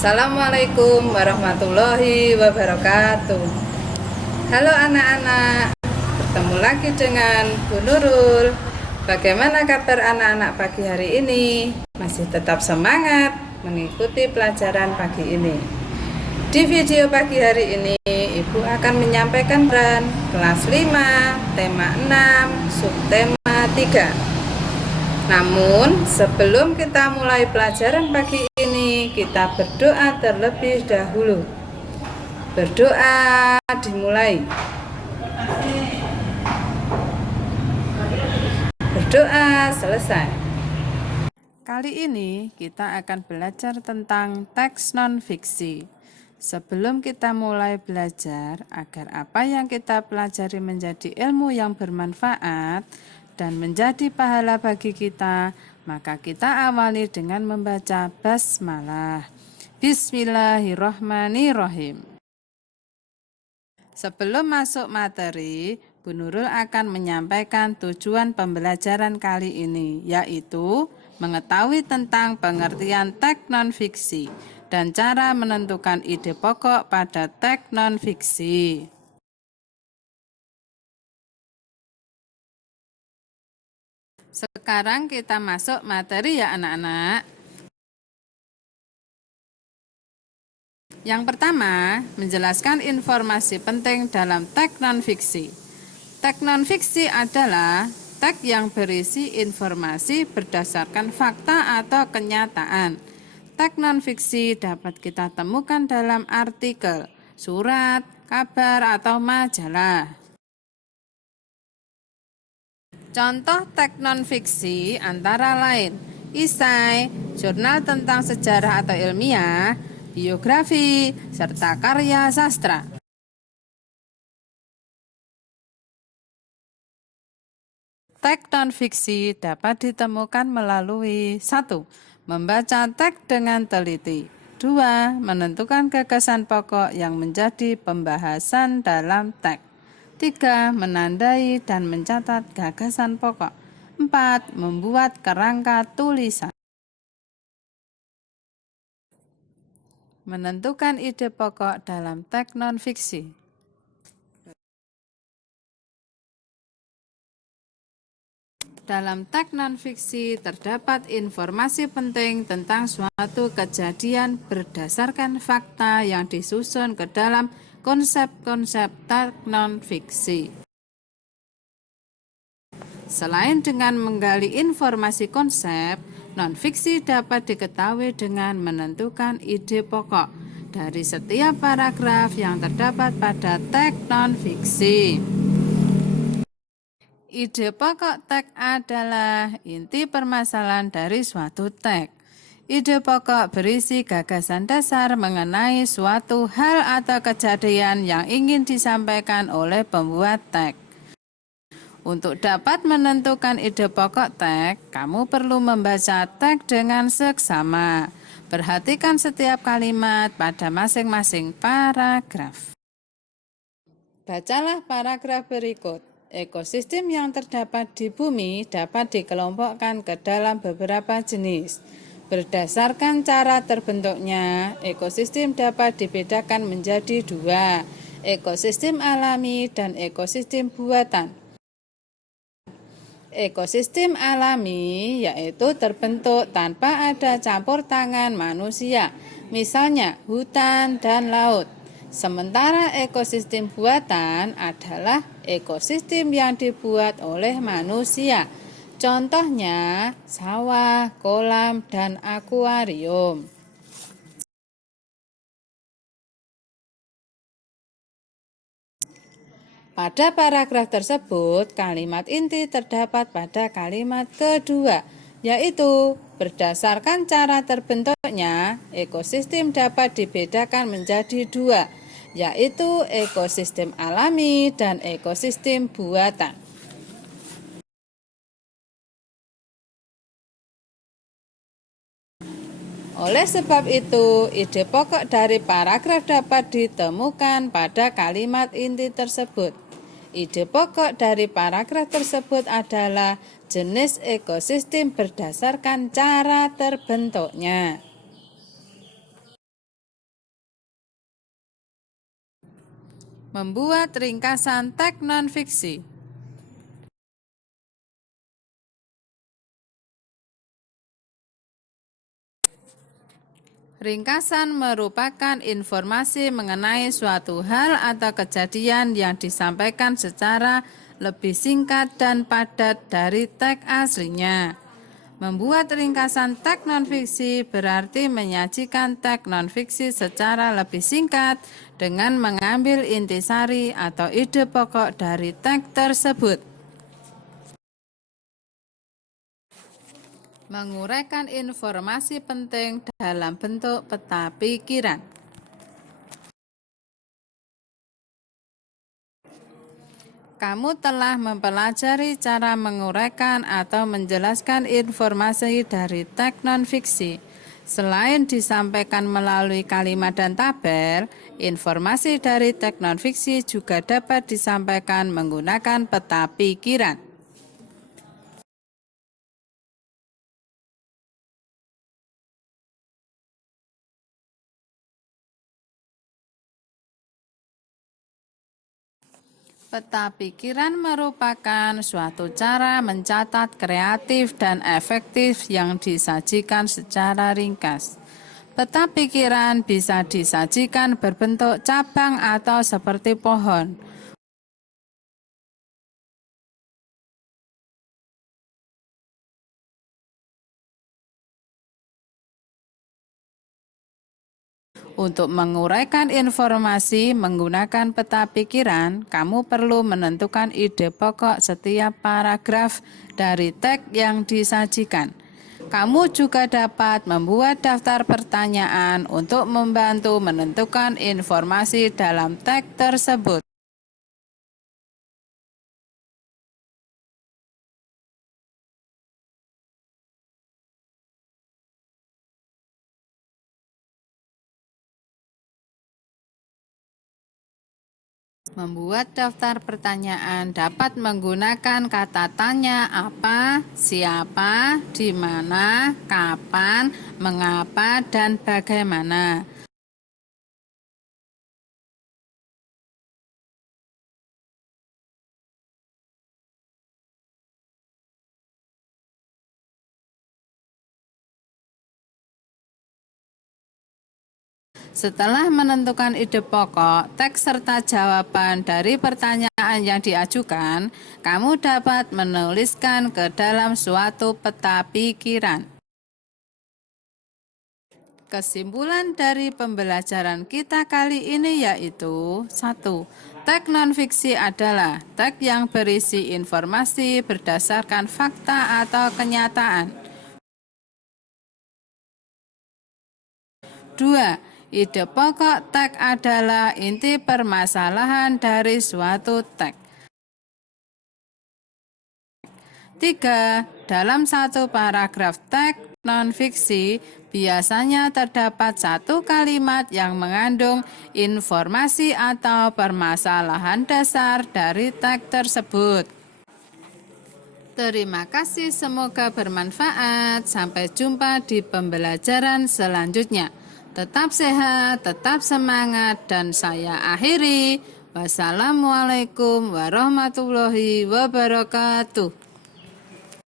Assalamualaikum warahmatullahi wabarakatuh. Halo anak-anak, bertemu lagi dengan Bu Nurul. Bagaimana kabar anak-anak pagi hari ini? Masih tetap semangat mengikuti pelajaran pagi ini. Di video pagi hari ini, Ibu akan menyampaikan peran kelas 5, tema 6, subtema 3. Namun, sebelum kita mulai pelajaran pagi ini, kita berdoa terlebih dahulu. Berdoa dimulai. Berdoa selesai. Kali ini kita akan belajar tentang teks non-fiksi. Sebelum kita mulai belajar, agar apa yang kita pelajari menjadi ilmu yang bermanfaat dan menjadi pahala bagi kita, maka kita awali dengan membaca basmalah. Bismillahirrohmanirrohim. Sebelum masuk materi, Bu Nurul akan menyampaikan tujuan pembelajaran kali ini, yaitu mengetahui tentang pengertian teks non-fiksi dan cara menentukan ide pokok pada teks non-fiksi. Sekarang kita masuk materi ya anak-anak. Yang pertama, menjelaskan informasi penting dalam teks non-fiksi. Teks non-fiksi adalah teks yang berisi informasi berdasarkan fakta atau kenyataan. Teks non-fiksi dapat kita temukan dalam artikel, surat, kabar, atau majalah. Contoh teks non-fiksi antara lain esai, jurnal tentang sejarah atau ilmiah, biografi, serta karya sastra. Teks non-fiksi dapat ditemukan melalui 1. Membaca teks dengan teliti. 2. Menentukan gagasan pokok yang menjadi pembahasan dalam teks. 3. Menandai dan mencatat gagasan pokok. 4. Membuat kerangka tulisan. Menentukan ide pokok dalam teks non-fiksi. Dalam teks non-fiksi terdapat informasi penting tentang suatu kejadian berdasarkan fakta yang disusun ke dalam konsep-konsep teks non-fiksi. Selain dengan menggali informasi konsep, non-fiksi dapat diketahui dengan menentukan ide pokok dari setiap paragraf yang terdapat pada teks non-fiksi. Ide pokok teks adalah inti permasalahan dari suatu teks. Ide pokok berisi gagasan dasar mengenai suatu hal atau kejadian yang ingin disampaikan oleh pembuat teks. Untuk dapat menentukan ide pokok teks, kamu perlu membaca teks dengan seksama. Perhatikan setiap kalimat pada masing-masing paragraf. Bacalah paragraf berikut. Ekosistem yang terdapat di bumi dapat dikelompokkan ke dalam beberapa jenis. Berdasarkan cara terbentuknya, ekosistem dapat dibedakan menjadi 2, ekosistem alami dan ekosistem buatan. Ekosistem alami yaitu terbentuk tanpa ada campur tangan manusia, misalnya hutan dan laut. Sementara ekosistem buatan adalah ekosistem yang dibuat oleh manusia. Contohnya sawah, kolam, dan akuarium. Pada paragraf tersebut, kalimat inti terdapat pada kalimat kedua, yaitu berdasarkan cara terbentuknya, ekosistem dapat dibedakan menjadi 2, yaitu ekosistem alami dan ekosistem buatan. Oleh sebab itu, ide pokok dari paragraf dapat ditemukan pada kalimat inti tersebut. Ide pokok dari paragraf tersebut adalah jenis ekosistem berdasarkan cara terbentuknya. Membuat ringkasan teks non-fiksi. Ringkasan merupakan informasi mengenai suatu hal atau kejadian yang disampaikan secara lebih singkat dan padat dari teks aslinya. Membuat ringkasan teks non-fiksi berarti menyajikan teks non-fiksi secara lebih singkat dengan mengambil intisari atau ide pokok dari teks tersebut. Menguraikan informasi penting dalam bentuk peta pikiran. Kamu telah mempelajari cara menguraikan atau menjelaskan informasi dari teks non-fiksi. Selain disampaikan melalui kalimat dan tabel, informasi dari teks non-fiksi juga dapat disampaikan menggunakan peta pikiran. Peta pikiran merupakan suatu cara mencatat kreatif dan efektif yang disajikan secara ringkas. Peta pikiran bisa disajikan berbentuk cabang atau seperti pohon. Untuk menguraikan informasi menggunakan peta pikiran, kamu perlu menentukan ide pokok setiap paragraf dari teks yang disajikan. Kamu juga dapat membuat daftar pertanyaan untuk membantu menentukan informasi dalam teks tersebut. Membuat daftar pertanyaan dapat menggunakan kata tanya apa, siapa, di mana, kapan, mengapa, dan bagaimana. Setelah menentukan ide pokok, teks serta jawaban dari pertanyaan yang diajukan, kamu dapat menuliskan ke dalam suatu peta pikiran. Kesimpulan dari pembelajaran kita kali ini yaitu 1. Teks non-fiksi adalah teks yang berisi informasi berdasarkan fakta atau kenyataan. 2. Ide pokok teks adalah inti permasalahan dari suatu teks. 3. Dalam satu paragraf teks non-fiksi, biasanya terdapat satu kalimat yang mengandung informasi atau permasalahan dasar dari teks tersebut. Terima kasih, semoga bermanfaat. Sampai jumpa di pembelajaran selanjutnya. Tetap sehat, tetap semangat, dan saya akhiri. Wassalamualaikum warahmatullahi wabarakatuh.